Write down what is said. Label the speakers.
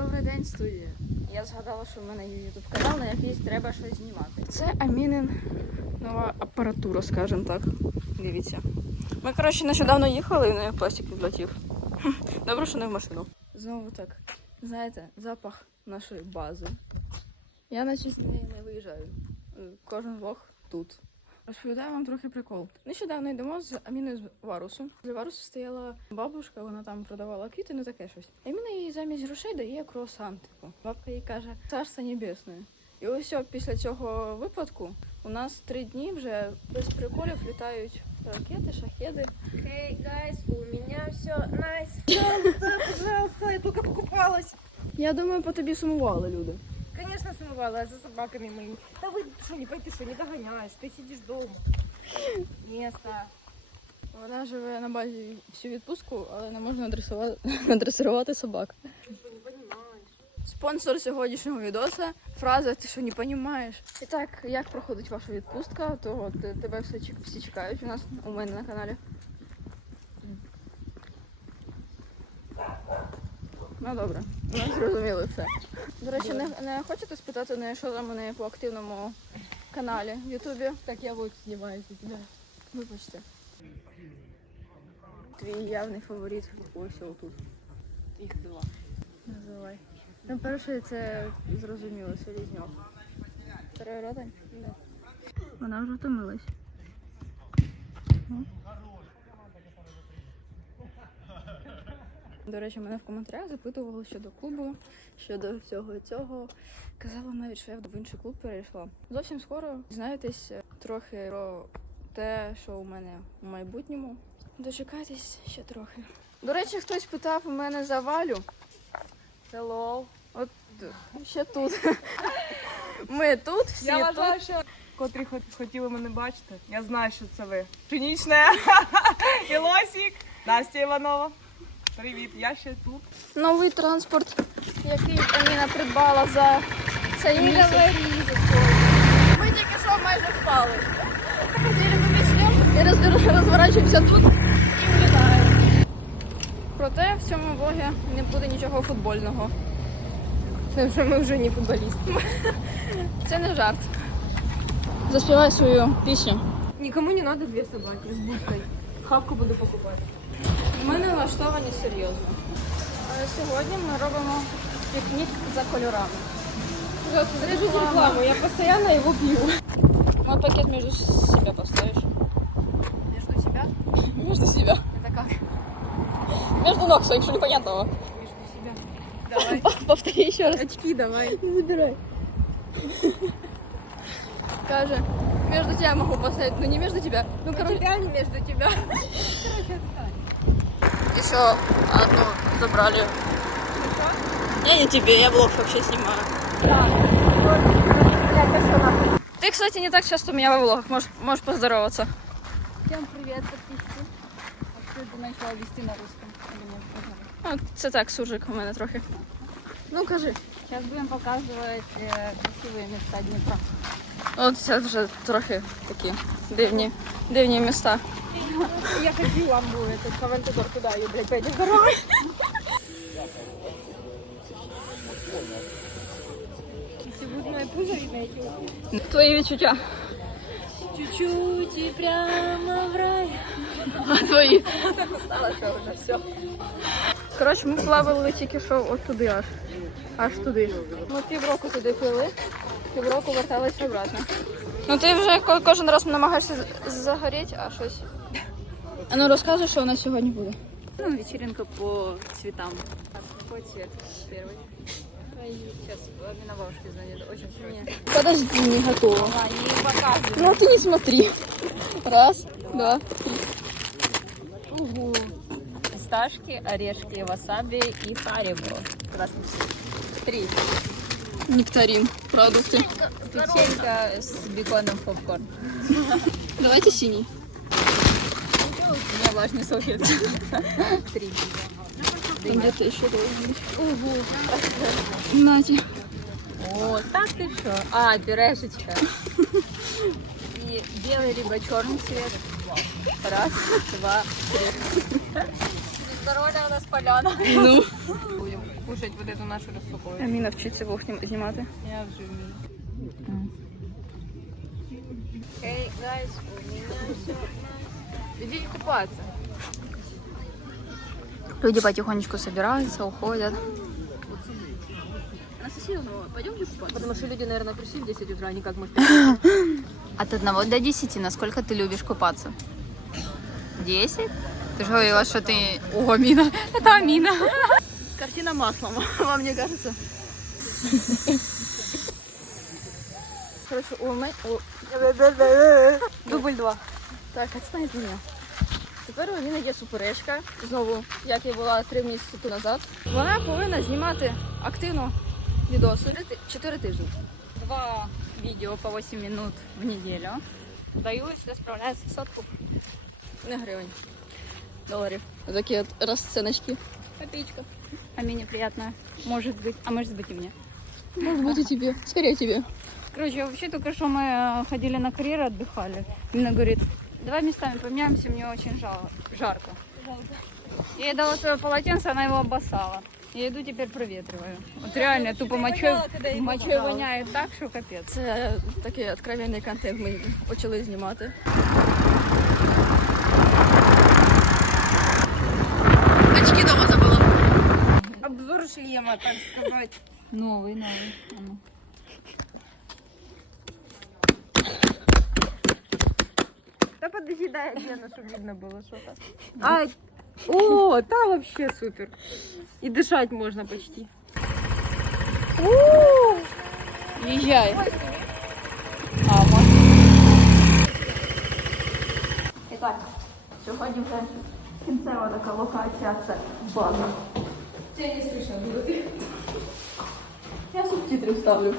Speaker 1: Добрий день, студія. Я згадала, що в мене є ютуб канал, на якийсь треба щось знімати. Це Амінин нова апаратура, скажімо так. Дивіться. Ми, коротше, нещодавно їхали і на пластик відлетів. Добре, що не в машину. Знову так. Знаєте, запах нашої бази. Я наче з неї не виїжджаю. Кожен влог тут. Розповідаю вам трохи прикол. Нещодавно йдемо з Аміною з Варусу. З Варусу стояла бабушка, вона там продавала квіти, ну таке щось. Аміна їй замість грошей дає круасан, типу. Бабка їй каже, царство небесне. І ось після цього випадку у нас три дні вже без приколів літають ракети, шахеди.
Speaker 2: Hey guys, у меня все nice. Пожалуйста, пожалуйста, я только покупалась.
Speaker 1: Я думаю, по тобі сумували люди
Speaker 2: Конечно, смывала за собаками моими. Да вы что, не пойти, что не догоняешь, ты сидишь дома. Место.
Speaker 1: Вона живе на базі всю відпустку, але не можна надресувати, надресувати собак.
Speaker 2: Ты что, не понимаешь?
Speaker 1: Спонсор сьогоднішнього відоса фраза Ти що не розумієш? І так, як проходить ваша відпустка, то от, тебе все чек- всі чекають у нас у мене на каналі. Ну добре, ми зрозуміли все. До речі, не, не хочете спитати, не, що там у неї по активному каналі в Ютубі?
Speaker 2: Так я вот у тебя.
Speaker 1: Вибачте. Твій явний фаворит ось отут.
Speaker 2: Их два.
Speaker 1: Називай. Ну, перший це зрозуміло, селізньов. Переворотань? Вона вже втомилась. Ну. До речі, мене в коментарях запитували щодо клубу, щодо всього цього. Казала навіть, що я в інший клуб перейшла. Зовсім скоро дізнаєтесь е, трохи про те, що у мене у майбутньому. Дочекайтесь ще трохи. До речі, хтось питав у мене за Валю.
Speaker 2: Hello.
Speaker 1: От ще тут. Ми тут, всі
Speaker 3: Я
Speaker 1: тут.
Speaker 3: вважаю, що котрі хотіли мене бачити. Я знаю, що це ви. Пшенічне. Ілосік. Настя Іванова. Привіт, я ще тут.
Speaker 1: Новий транспорт, який Аміна придбала за цей місяць. Ми тільки що майже впали. Ми і роз- розворачуємося тут і влітаємо. Проте в цьому влогі не буде нічого футбольного.
Speaker 2: Потому что мы уже не футболисты.
Speaker 1: Це не жарт. Заспівай свою пісню.
Speaker 2: Никому не надо две собаки с будкой. Хавку буду покупать.
Speaker 1: Ми не влаштовані серйозно. Але сьогодні ми робимо пікнік за кольорами.
Speaker 2: Пожалуйста, заряжите рекламу, я постоянно его пью.
Speaker 1: Вот пакет между себя поставишь. Между себя? Между себя. Это как? Между ног своих, что непонятного.
Speaker 2: Между себя. Давай.
Speaker 1: Повтори еще раз.
Speaker 2: Очки давай.
Speaker 1: Не забирай. Каже, между тебя могу поставить, но не между тебя. Ну, короче.
Speaker 2: Тебя не между тебя. Короче, отстань.
Speaker 1: Еще одну забрали. Я не тебе, я влог вообще снимаю. Ты, кстати, не так часто у меня во влогах. Можешь, можешь поздороваться.
Speaker 2: Всем привет, подписчики. Откуда ты начала вести на русском?
Speaker 1: А, це так, суржик у мене трохи. Ну, кажи.
Speaker 2: Сейчас будем показывать э, красивые места Днепра.
Speaker 1: От це вже трохи такі дивні, дивні міста.
Speaker 2: Я хочу ламбу, этот Кавантадор, куда ее, блядь, видно, я
Speaker 1: Твої відчуття.
Speaker 2: Чуть-чуть и прямо в рай.
Speaker 1: А твої.
Speaker 2: Так устала, что уже все.
Speaker 1: Коротше, ми плавали тільки що от туди аж. Аж туди. Ми півроку туди пили, півроку верталися обратно. Ну ти вже ко- кожен раз намагаєшся з- загоріти, а щось. А ну розказуй, що у нас сьогодні буде.
Speaker 4: Ну, вечеринка по цветам. Какой цвет первый? Сейчас Амина бабушке звонит. Очень срочно.
Speaker 1: Подожди, не готова.
Speaker 4: А, не показывай.
Speaker 1: Ну ты не смотри. Раз, два.
Speaker 4: Угу. Фисташки, орешки, васаби и харибо. Красный цвет. Три.
Speaker 1: Нектарин. Продукты.
Speaker 4: Печенька с беконом попкорн.
Speaker 1: Давайте синий.
Speaker 4: У меня влажные салфетки. Три.
Speaker 1: Где-то еще должен быть. Ого. Нате.
Speaker 4: О, так ты что? А, пюрешечка. И белый либо черный цвет. Раз, два, три.
Speaker 2: Нормально у нас поляна.
Speaker 1: Ну.
Speaker 2: Будем кушать вот эту нашу распаковку.
Speaker 1: Аміна вчиться вогні знімати.
Speaker 2: Я вже вмію. Hey, guys, у меня все Идите купаться.
Speaker 1: Люди потихонечку собираются, уходят.
Speaker 4: Анастасия, ну пойдемте купаться? Потому что люди, наверное, пришли в 10 утра, а не как мы в
Speaker 1: От 1 до 10, насколько ты любишь купаться? 10? Ты же говорила, что ты... О, Амина. Это Амина.
Speaker 4: Картина маслом, вам не кажется?
Speaker 1: Короче, у меня...
Speaker 2: Дубль два.
Speaker 1: Так, відстань від мене. Тепер у Аміни є суперечка. Знову, як і була три місяці тому назад. Вона повинна знімати активно відоси 4 тижні.
Speaker 4: Два видео по 8 минут в неделю.
Speaker 1: Даю, якщо справляється сотку. Не гривень. Доларів. Такі от розціночки.
Speaker 4: Копеечка. А мне приятно. Может быть, а может быть и мне.
Speaker 1: Може бути тебе. Скорее тебе.
Speaker 4: Короче, вообще только что мы э, ходили на карьеры, отдыхали. Mina говорит, давай местами поменяемся, мне очень жал- жарко. Я ей дала свое полотенце, она его обоссала. Я иду теперь проветриваю. Вот реально, тупо мочой, мочой воняет так, что капец.
Speaker 1: Це такий откровенний контент ми почали знімати.
Speaker 2: Обзор шлема, так сказать.
Speaker 4: Новый, новый. А ну.
Speaker 2: Да подожди, дай Гена, чтобы видно было что-то. А, о, там вообще супер. И дышать можно почти.
Speaker 1: Їжджай.
Speaker 4: А, можно?
Speaker 1: І так, сьогодні вже кінцева така локація, це база.
Speaker 2: Тебя не слышно будет.
Speaker 1: Я субтитры вставлю.